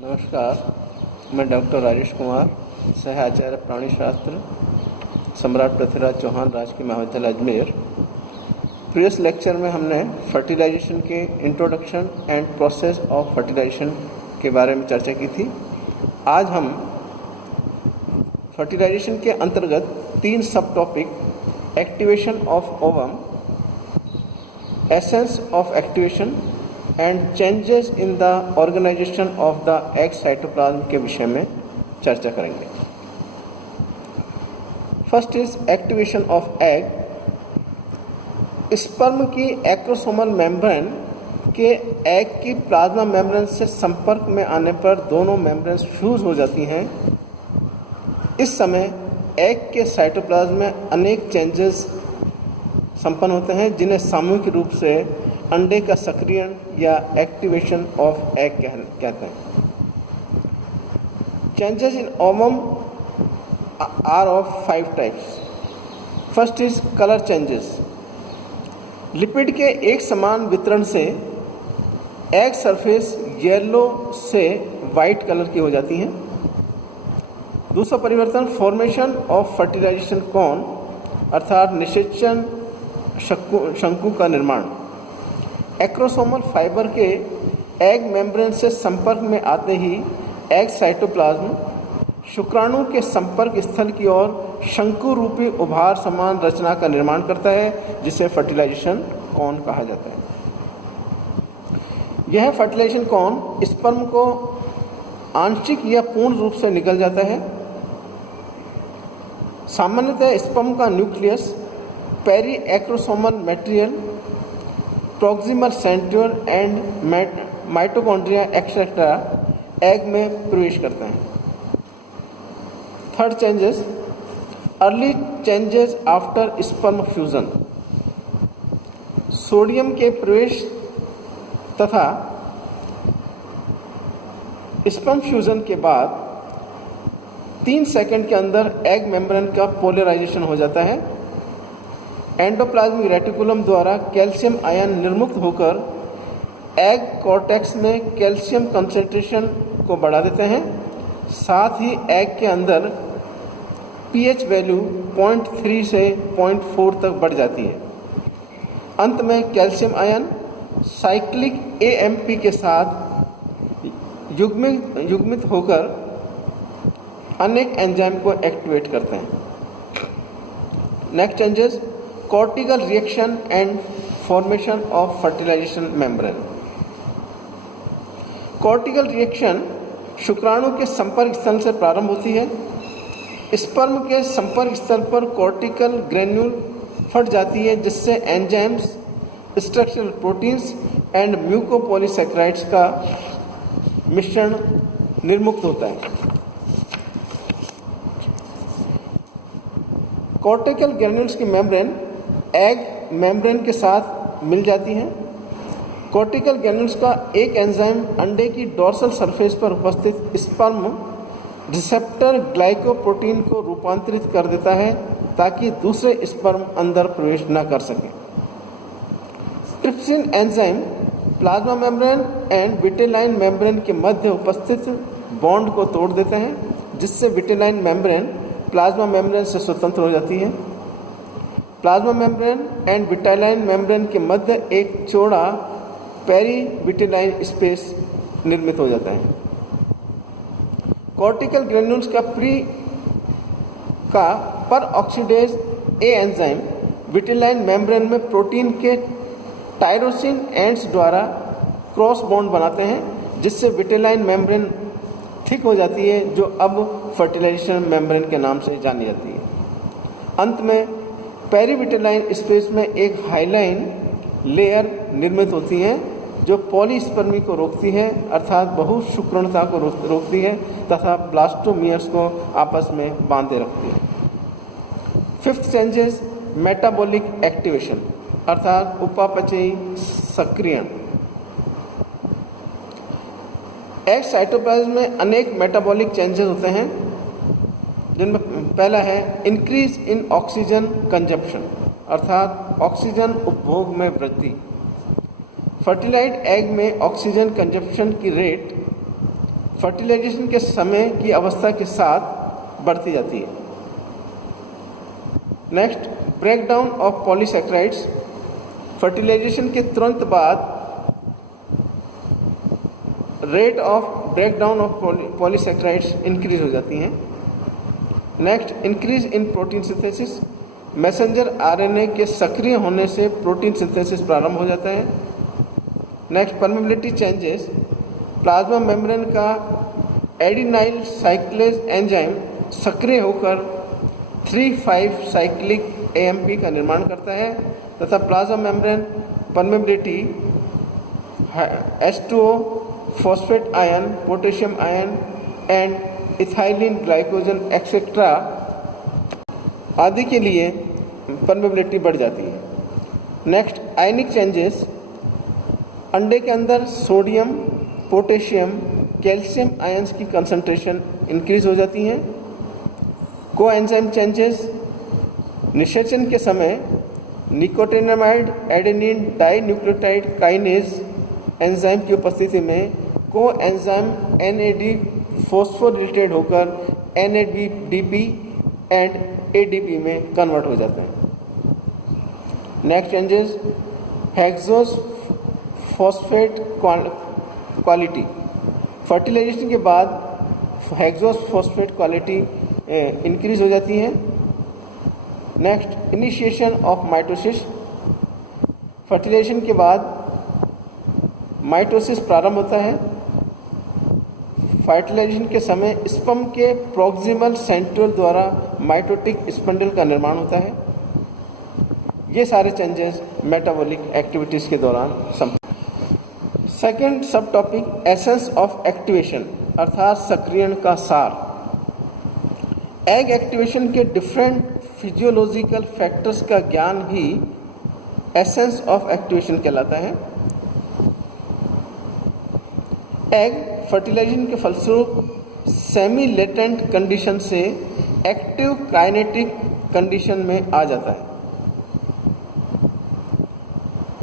नमस्कार, मैं डॉक्टर राजेश कुमार, सह आचार्य प्राणीशास्त्र, सम्राट पृथ्वीराज चौहान राजकीय महाविद्यालय अजमेर। प्रीवियस लेक्चर में हमने फर्टिलाइजेशन के introduction and process of fertilisation के बारे में चर्चा की थी। आज हम फर्टिलाइजेशन के अंतर्गत 3 subtopic activation of ovum, essence of activation and changes in the organisation of the egg cytoplasm के विषय में चर्चा करेंगे। First is activation of egg. Sperm की एक्रोसोमल मेम्ब्रेन के एग की प्लाज्मा मेम्ब्रेन से संपर्क में आने पर दोनों मेम्ब्रेन्स फ्यूज हो जाती हैं। इस समय एग के साइटोप्लाज्म में अनेक चेंजेस संपन्न होते हैं, जिन्हें सामूहिक रूप से अंडे का सक्रियण या एक्टिवेशन ऑफ एग कहते हैं। Changes in ovum are of 5 types. First is colour changes. Lipid के एक समान वितरण से एग सरफेस येलो से वाइट कलर की हो जाती है। दूसरा परिवर्तन फॉर्मेशन ऑफ फर्टिलाइजेशन कोन अर्थात निषेचन शंकु का निर्माण। एक्रोसोमल फाइबर के एग मेम्ब्रेन से संपर्क में आते ही एग साइटोप्लाज्म शुक्राणु के संपर्क स्थल की ओर शंकु रूपी उभार समान रचना का निर्माण करता है, जिसे फर्टिलाइजेशन कोन कहा जाता है। यह फर्टिलाइजेशन कोन स्पर्म को आंशिक या पूर्ण रूप से निकल जाता है। सामान्यतः स्पर्म का nucleus, peri acrosomal material, proximal centriole and mitochondria etcetera egg में प्रवेश करते हैं। Third changes, early changes after sperm fusion. Sodium के प्रवेश तथा स्पर्म फ्यूजन के बाद 3 सेकंड के अंदर एग मेम्ब्रेन का पोलराइजेशन हो जाता है। एंडोप्लाज्मिक रेटिकुलम द्वारा कैल्शियम आयन निर्मुक्त होकर एग कॉर्टेक्स में कैल्शियम कंसंट्रेशन को बढ़ा देते हैं। साथ ही एग के अंदर पीएच वैल्यू 0.3 से 0.4 तक बढ़ जाती है। अंत में कैल्शियम आयन साइक्लिक एएमपी के साथ युग्मित होकर अनेक एंजाइम को एक्टिवेट करते हैं। Next changes, cortical reaction and formation of fertilisation membrane. Cortical reaction शुक्राणु के संपर्क स्थल से प्रारंभ होती है। स्पर्म के संपर्क स्थल पर कॉर्टिकल ग्रेन्यूल फट जाती है, जिससे एंजाइम्स, स्ट्रक्चरल प्रोटीन्स एंड म्यूकोपॉलीसैकेराइड्स का मिश्रण निर्मुक्त होता है। कॉर्टिकल ग्रेन्यूल्स की मेम्ब्रेन एग मेम्ब्रेन के साथ मिल जाती हैं। कॉर्टिकल ग्रेन्यूल्स का एक एंजाइम अंडे की डोर्सल सरफेस पर उपस्थित स्पर्म रिसेप्टर ग्लाइकोप्रोटीन को रूपांतरित कर देता है, ताकि दूसरे स्पर्म अंदर प्रवेश न कर सकें। Trypsin enzyme plasma membrane and vitelline membrane के मध्य उपस्थित बॉन्ड को तोड़ देते हैं, जिससे विटेलाइन मेम्ब्रेन प्लाज्मा मेम्ब्रेन से स्वतंत्र हो जाती है। Plasma membrane and vitelline membrane के मध्य एक चौड़ा पेरी विटेलाइन स्पेस निर्मित हो जाता है। कॉर्टिकल ग्रेन्यूल्स का पर ऑक्सीडेज ए एंजाइम विटेलाइन मेम्ब्रेन में प्रोटीन के टायरोसिन एंड्स द्वारा क्रॉस बॉन्ड बनाते हैं, जिससे विटेलाइन मेम्ब्रेन थिक हो जाती है, जो अब फर्टिलाइजेशन मेम्ब्रेन के नाम से जानी जाती है। अंत में पेरीविटेलाइन स्पेस में एक हाइलाइन लेयर निर्मित होती है, जो पॉलीस्पर्मी को रोकती है, अर्थात बहुशुक्रणता को रोकती है तथा ब्लास्टोमियर्स को आपस में बांधे रखती है। फिफ्थ चेंजेस, मेटाबॉलिक एक्टिवेशन अर्थात उपापचयी सक्रियण। एग साइटोप्लाज्म में अनेक मेटाबॉलिक चेंजेस होते हैं, जिनमें पहला है इंक्रीज इन ऑक्सीजन कंजप्शन अर्थात ऑक्सीजन उपभोग में वृद्धि। फर्टिलाइज्ड एग में ऑक्सीजन कंजप्शन की रेट फर्टिलाइजेशन के समय की अवस्था के साथ बढ़ती जाती है। Next, breakdown of polysaccharides. Fertilisation के तुरंत बाद rate of breakdown of polysaccharides increase हो जाती हैं। Next, increase in protein synthesis. Messenger RNA के सक्रिय होने से प्रोटीन सिंथेसिस प्रारंभ हो जाता है। Next, permeability changes. Plasma membrane का एडिनाइल साइक्लेज एंजाइम सक्रिय होकर 3,5 साइक्लिक एएमपी का निर्माण करता है तथा plasma membrane permeability H2O, phosphate ion, potassium ion and ethylene glycogen etcetera आदि के लिए परमेबिलिटी बढ़ जाती है। Next, ionic changes. अंडे के अंदर सोडियम, पोटेशियम, कैल्शियम आयंस की कंसंट्रेशन इंक्रीज हो जाती हैं। Coenzyme changes. निषेचन के समय nicotinamide adenine dinucleotide kinase enzyme की उपस्थिति में कोएंजाइम NAD फॉस्फोरिलेटेड होकर NADP एंड ADP में कन्वर्ट हो जाते हैं। Next changes, hexose phosphate quality. Fertilisation के बाद हेक्सोस फॉस्फेट क्वालिटी इंक्रीज हो जाती है। Next, initiation of mitosis. Fertilisation के बाद माइटोसिस प्रारंभ होता है। फर्टिलाइजेशन के समय स्पर्म के प्रॉक्सिमल सेंट्रियोल द्वारा माइटोटिक स्पंडल का निर्माण होता है। ये सारे चेंजेस मेटाबॉलिक एक्टिविटीज़ के दौरान संभव। सेकेंड सब टॉपिक, एसेंस ऑफ एक्टिवेशन अर्थात सक्रियण का सार। एग एक्टिवेशन के डिफरेंट फिजियोलॉजिकल फैक्टर्स का ज्ञान ही एसेंस ऑफ एक्टिवेशन कहलाता है। एग फर्टिलाइजेशन के फलस्वरूप सेमी लेटेंट कंडीशन से एक्टिव काइनेटिक कंडीशन में आ जाता है।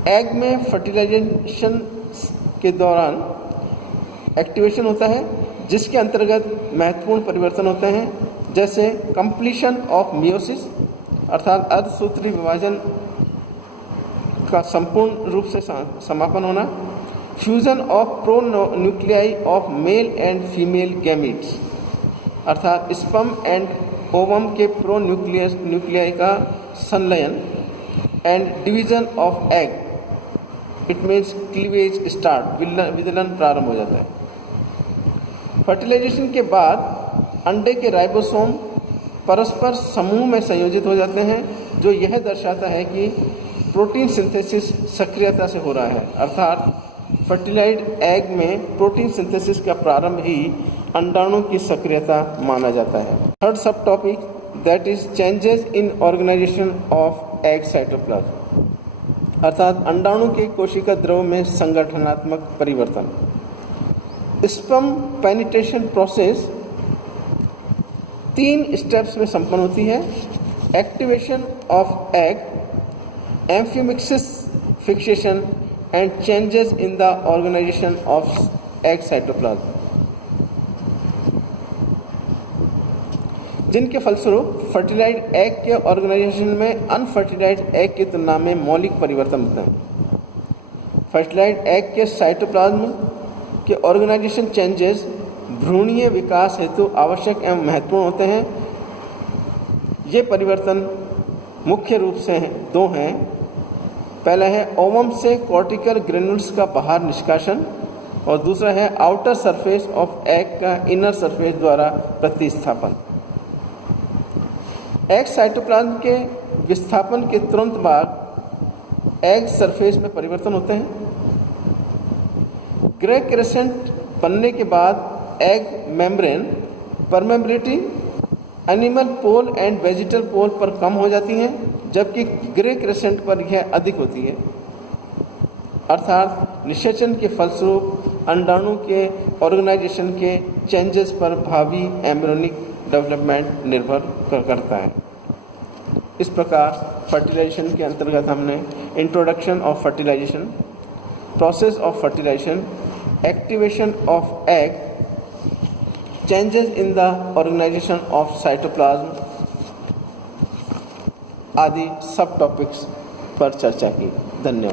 एग में फर्टिलाइजेशन के दौरान एक्टिवेशन होता है जिसके अंतर्गत महत्वपूर्ण परिवर्तन होते हैं, जैसे कंप्लीशन ऑफ मियोसिस अर्थात अर्धसूत्री विभाजन का संपूर्ण रूप से समापन होना, fusion of pronuclei of male and female gametes अर्थात स्पर्म एंड ओवम के प्रो न्यूक्लियाई का संलयन, and division of egg, it means cleavage start, विदलन प्रारंभ हो जाता है। फर्टिलाइजेशन के बाद अंडे के राइबोसोम परस्पर समूह में संयोजित हो जाते हैं, जो यह दर्शाता है कि प्रोटीन सिंथेसिस सक्रियता से हो रहा है, अर्थात फर्टिलाइज्ड एग में प्रोटीन सिंथेसिस का प्रारंभ ही अंडाणु की सक्रियता माना जाता है। Third subtopic, that is changes in organisation of egg cytoplasm अर्थात अंडाणु के कोशिका द्रव में संगठनात्मक परिवर्तन। स्पर्म पेनिट्रेशन प्रोसेस 3 स्टेप्स में संपन्न होती है। Activation of egg, amphimixis fixation and changes in the organisation of egg cytoplasm, जिनके फलस्वरूप फर्टिलाइज्ड एग के ऑर्गेनाइजेशन में अनफर्टिलाइज्ड एग की तुलना में मौलिक परिवर्तन होते हैं। फर्टिलाइज्ड एग के साइटोप्लाज्म के ऑर्गेनाइजेशन चेंजेस भ्रूणीय विकास हेतु आवश्यक एवं महत्वपूर्ण होते हैं। ये परिवर्तन मुख्य रूप से 2 हैं। पहला है ओवम से कॉर्टिकल ग्रेन्यूल्स का बाहर निष्कासन और दूसरा है आउटर सरफेस ऑफ एग का इनर सरफेस द्वारा प्रतिस्थापन। एग साइटोप्लाज्म के विस्थापन के तुरंत बाद एग सरफेस में परिवर्तन होते हैं। ग्रे क्रेसेंट बनने के बाद egg membrane permeability animal pole and vegetal pole पर कम हो जाती है, जबकि ग्रे क्रेसेंट पर यह अधिक होती है, अर्थात निषेचन के फलस्वरूप अंडाणु के ऑर्गेनाइजेशन के चेंजेस पर भावी एम्ब्रियोनिक डेवलपमेंट निर्भर करता है। इस प्रकार फर्टिलाइजेशन के अंतर्गत हमने introduction of fertilisation, process of fertilisation, activation of egg changes in the organisation of cytoplasm आदि सब टॉपिक्स पर चर्चा की। धन्यवाद।